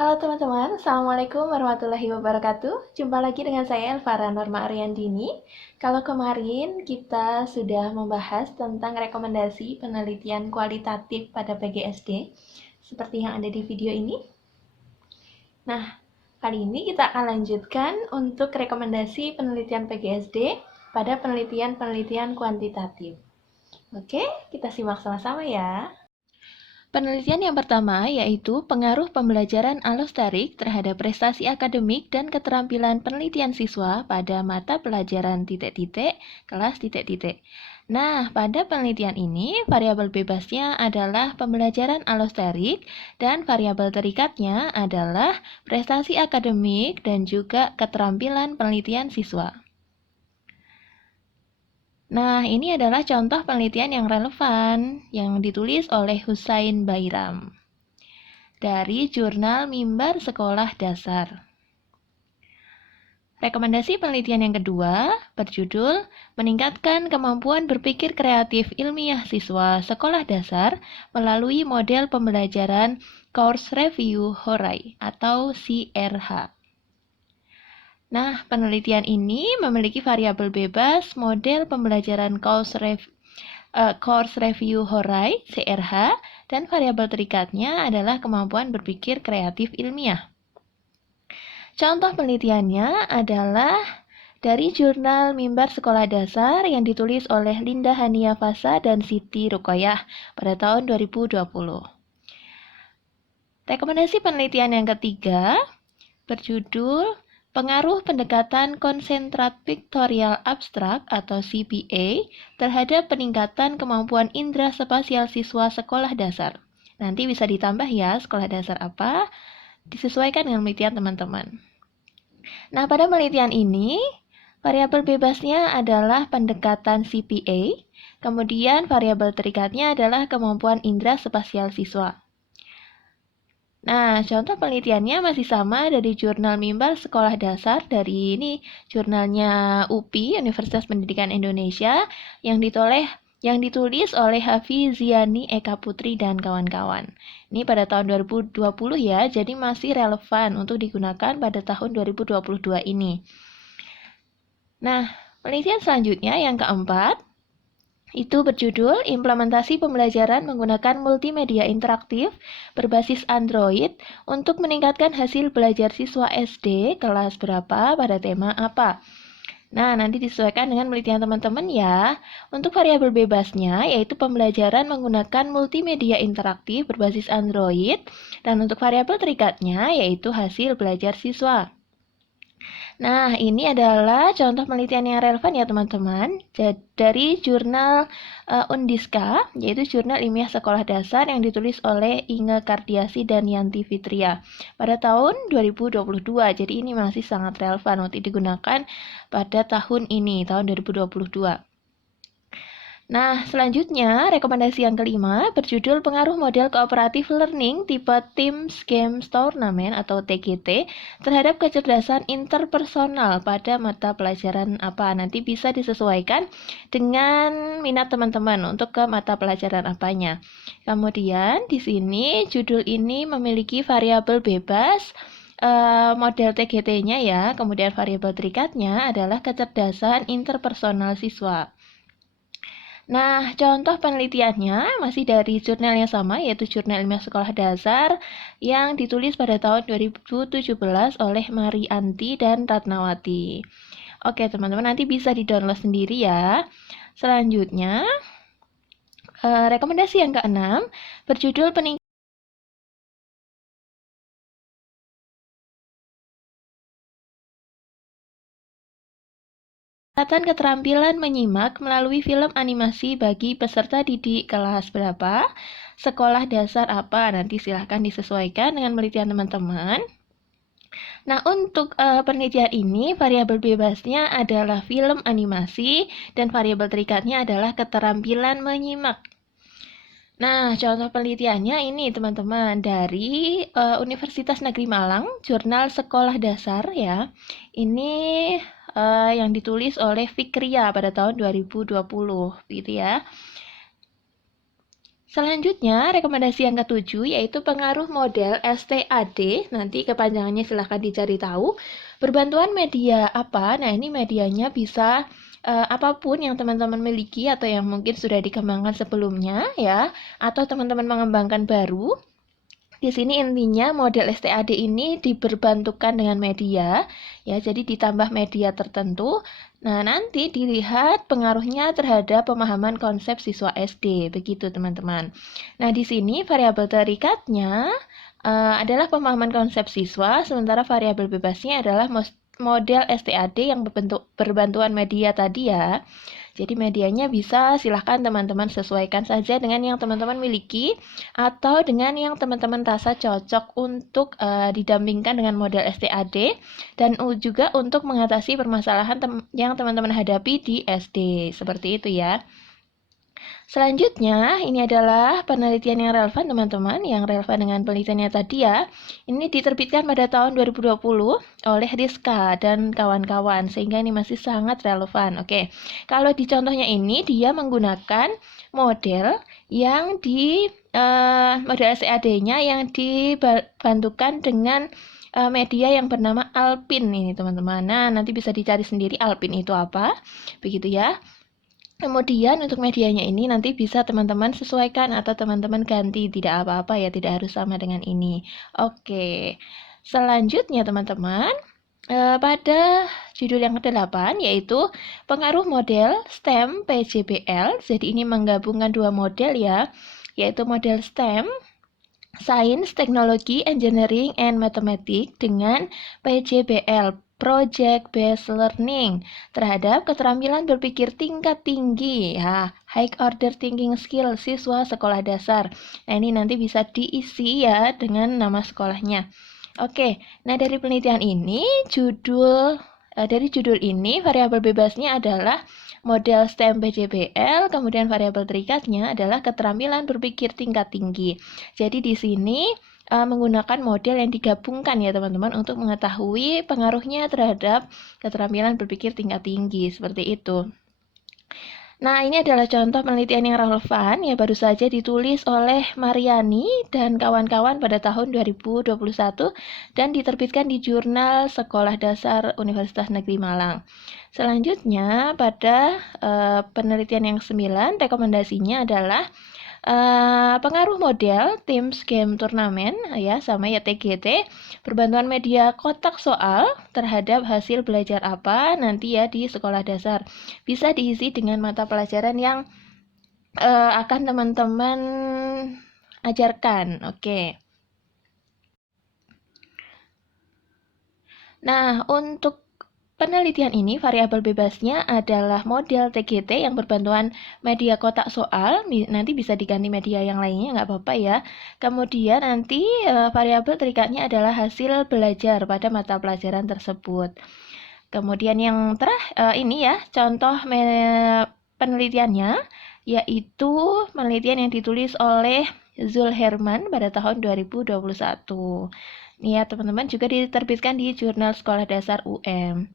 Halo teman-teman, Assalamualaikum warahmatullahi wabarakatuh. Jumpa lagi dengan saya Elvara Norma Ariandini. Kalau kemarin kita sudah membahas tentang rekomendasi penelitian kualitatif pada PGSD, seperti yang ada di video ini. Nah, kali ini kita akan lanjutkan untuk rekomendasi penelitian PGSD pada penelitian-penelitian kuantitatif. Oke, kita simak sama-sama ya. Penelitian yang pertama yaitu pengaruh pembelajaran allosterik terhadap prestasi akademik dan keterampilan penelitian siswa pada mata pelajaran titik-titik, kelas titik-titik. Nah, pada penelitian ini, variabel bebasnya adalah pembelajaran allosterik dan variabel terikatnya adalah prestasi akademik dan juga keterampilan penelitian siswa. Nah, ini adalah contoh penelitian yang relevan yang ditulis oleh Husain Bairam dari jurnal Mimbar Sekolah Dasar. Rekomendasi penelitian yang kedua berjudul Meningkatkan Kemampuan Berpikir Kreatif Ilmiah Siswa Sekolah Dasar melalui Model Pembelajaran Course Review Horai atau CRH. Nah, penelitian ini memiliki variabel bebas model pembelajaran Course Review Horai (CRH) dan variabel terikatnya adalah kemampuan berpikir kreatif ilmiah. Contoh penelitiannya adalah dari jurnal Mimbar Sekolah Dasar yang ditulis oleh Linda Hania Fasa dan Siti Rukoyah pada tahun 2020. Rekomendasi penelitian yang ketiga berjudul Pengaruh Pendekatan Konsentrat Piktorial Abstrak atau CPA terhadap peningkatan kemampuan indera spasial siswa sekolah dasar. Nanti bisa ditambah ya sekolah dasar apa, disesuaikan dengan penelitian teman-teman. Nah, pada penelitian ini, variabel bebasnya adalah pendekatan CPA, kemudian variabel terikatnya adalah kemampuan indera spasial siswa. Nah, contoh penelitiannya masih sama dari jurnal Mimbar Sekolah Dasar, dari ini jurnalnya UPI, Universitas Pendidikan Indonesia, yang ditulis oleh Hafiziani Eka Putri dan kawan-kawan. Ini pada tahun 2020 ya, jadi masih relevan untuk digunakan pada tahun 2022 ini. Nah, penelitian selanjutnya yang keempat, itu berjudul Implementasi Pembelajaran Menggunakan Multimedia Interaktif Berbasis Android untuk Meningkatkan Hasil Belajar Siswa SD kelas berapa pada tema apa. Nah, nanti disesuaikan dengan penelitian teman-teman ya. Untuk variabel bebasnya, yaitu pembelajaran menggunakan multimedia interaktif berbasis Android, dan untuk variabel terikatnya, yaitu hasil belajar siswa. Nah, ini adalah contoh penelitian yang relevan ya teman-teman, dari jurnal Undiska, yaitu jurnal ilmiah sekolah dasar yang ditulis oleh Inge Kardiasi dan Yanti Fitria pada tahun 2022. Jadi ini masih sangat relevan untuk digunakan pada tahun ini, tahun 2022. Nah, selanjutnya rekomendasi yang kelima berjudul Pengaruh Model Kooperatif Learning tipe Teams Games Tournament atau TGT terhadap kecerdasan interpersonal pada mata pelajaran apa. Nanti bisa disesuaikan dengan minat teman-teman untuk ke mata pelajaran apanya. Kemudian di sini judul ini memiliki variabel bebas model TGT-nya ya, kemudian variabel terikatnya adalah kecerdasan interpersonal siswa. Nah, contoh penelitiannya masih dari jurnal yang sama, yaitu Jurnal Ilmiah Sekolah Dasar yang ditulis pada tahun 2017 oleh Marianti dan Ratnawati. Oke, teman-teman, nanti bisa di-download sendiri ya. Selanjutnya, rekomendasi yang keenam berjudul Peningkatan keterampilan menyimak melalui film animasi bagi peserta didik kelas berapa, sekolah dasar apa. Nanti silahkan disesuaikan dengan penelitian teman-teman. Nah, untuk penelitian ini, variabel bebasnya adalah film animasi dan variabel terikatnya adalah keterampilan menyimak. Nah, contoh penelitiannya ini teman-teman dari Universitas Negeri Malang, Jurnal Sekolah Dasar ya. Ini yang ditulis oleh Fikria pada tahun 2020 gitu ya. Selanjutnya, rekomendasi yang ketujuh yaitu pengaruh model STAD. Nanti kepanjangannya silahkan dicari tahu. Berbantuan media apa? Nah, ini medianya bisa apapun yang teman-teman miliki atau yang mungkin sudah dikembangkan sebelumnya ya, atau teman-teman mengembangkan baru. Di sini intinya model STAD ini diberbantukan dengan media, ya, jadi ditambah media tertentu. Nah, nanti dilihat pengaruhnya terhadap pemahaman konsep siswa SD, begitu teman-teman. Nah, di sini variabel terikatnya adalah pemahaman konsep siswa, sementara variabel bebasnya adalah model STAD yang berbantuan media tadi ya. Jadi medianya bisa silahkan teman-teman sesuaikan saja dengan yang teman-teman miliki atau dengan yang teman-teman rasa cocok untuk didampingkan dengan model STAD dan juga untuk mengatasi permasalahan yang teman-teman hadapi di SD. Seperti itu ya. Selanjutnya, ini adalah penelitian yang relevan teman-teman, yang relevan dengan penelitiannya tadi ya. Ini diterbitkan pada tahun 2020 oleh Rizka dan kawan-kawan, sehingga ini masih sangat relevan. Oke, kalau di contohnya ini, dia menggunakan model yang model SEAD-nya yang dibantukan dengan media yang bernama Alpin ini teman-teman. Nah, nanti bisa dicari sendiri Alpin itu apa, begitu ya. Kemudian untuk medianya ini nanti bisa teman-teman sesuaikan atau teman-teman ganti, tidak apa-apa ya, tidak harus sama dengan ini. Oke, selanjutnya teman-teman, pada judul yang ke-8 yaitu pengaruh model STEM PJBL. Jadi ini menggabungkan dua model ya, yaitu model STEM, Science, Technology, Engineering, and Mathematics dengan PJBL, Project Based Learning, terhadap keterampilan berpikir tingkat tinggi, ya, High Order Thinking Skill siswa sekolah dasar. Nah, ini nanti bisa diisi ya dengan nama sekolahnya. Oke, nah dari penelitian ini, dari judul ini variabel bebasnya adalah model STEM PJBL, kemudian variabel terikatnya adalah keterampilan berpikir tingkat tinggi. Jadi di sini menggunakan model yang digabungkan ya teman-teman untuk mengetahui pengaruhnya terhadap keterampilan berpikir tingkat tinggi, seperti itu. Nah, ini adalah contoh penelitian yang relevan yang baru saja ditulis oleh Mariani dan kawan-kawan pada tahun 2021 dan diterbitkan di Jurnal Sekolah Dasar Universitas Negeri Malang. Selanjutnya, pada penelitian yang 9, rekomendasinya adalah pengaruh model Teams Game Turnamen ya, sama ya TGT, berbantuan media kotak soal terhadap hasil belajar apa nanti ya di sekolah dasar. Bisa diisi dengan mata pelajaran yang akan teman-teman ajarkan. Oke. Nah, untuk penelitian ini, variabel bebasnya adalah model TGT yang berbantuan media kotak soal, nanti bisa diganti media yang lainnya, nggak apa-apa ya. Kemudian nanti variabel terikatnya adalah hasil belajar pada mata pelajaran tersebut. Kemudian yang ini ya, contoh penelitiannya, yaitu penelitian yang ditulis oleh Zul Herman pada tahun 2021. Nih ya teman-teman, juga diterbitkan di Jurnal Sekolah Dasar UM.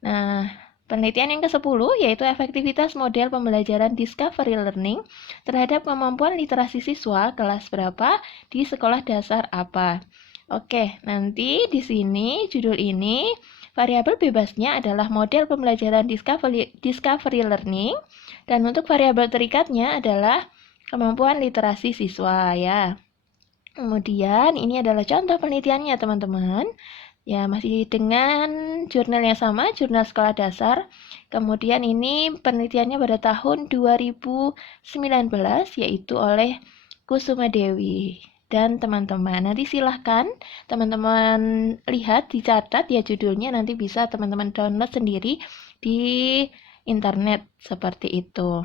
Nah, penelitian yang ke-10 yaitu efektivitas model pembelajaran discovery learning terhadap kemampuan literasi siswa kelas berapa di sekolah dasar apa. Oke, nanti di sini judul ini variabel bebasnya adalah model pembelajaran discovery learning dan untuk variabel terikatnya adalah kemampuan literasi siswa ya. Kemudian ini adalah contoh penelitiannya teman-teman. Ya, masih dengan jurnal yang sama, Jurnal Sekolah Dasar. Kemudian ini penelitiannya pada tahun 2019, yaitu oleh Kusuma Dewi dan teman-teman. Nanti silahkan teman-teman lihat, dicatat ya judulnya, nanti bisa teman-teman download sendiri di internet seperti itu.